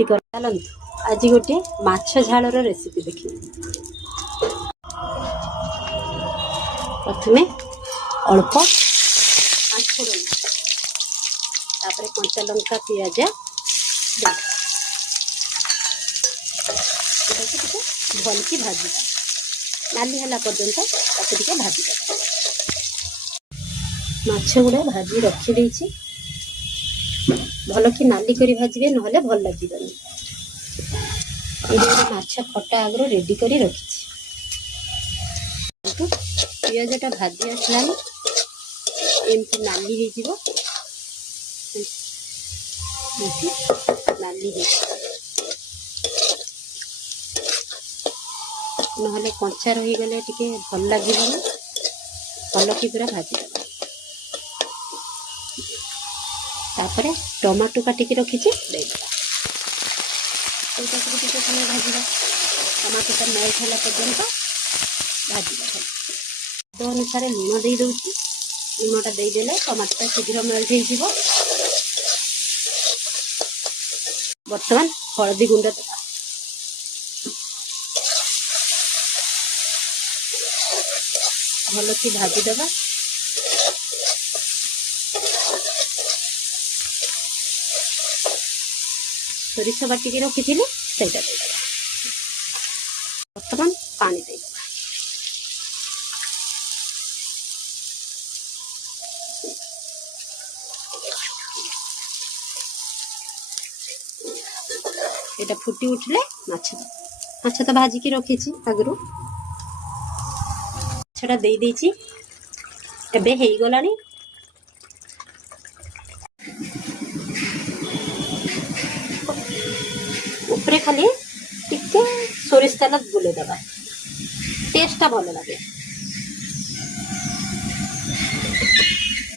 बेसी कर आज गोटे माछ झालर रेसिपी देखिए। प्रथमे अल्प पाँचफोड़न तापर कंचा लंका पियाज भल की भाजी नाली है पर्यंत भाजी माछ गुड़ा भाजी रखी भल कि नाली करी भाजबे नहले भल लगिबनी। माछ खटा आगरो रेडी करी रखी पियाजटा भाजी आसलानी एमती नाली हो नाली नहले कंचा रही गले टिके भल लगिबनी। भल कि पूरा भाजी तापरे टमाटो काटिकी रखीचे समय भाजवा टमाटो का मेल्ट है पर्यंत भाजवा स्वाद अनुसार लुण दे दूसरी लुणटा देदेले टमाटोटा शीघ्र मेल्ट हो। बर्तमान हलदी गुंड देवा भल कि भाजी देवा सोरिष बाटिकी रखी थी बर्तमान पानी दे एटा फुटी उठले माछ तो भाजिकी रखी आगु माछटा दे देछि एबे हेई गलानी। ऊपर खाली टिके सोरिष तेल बुले दबा टेस्टा भल लगे।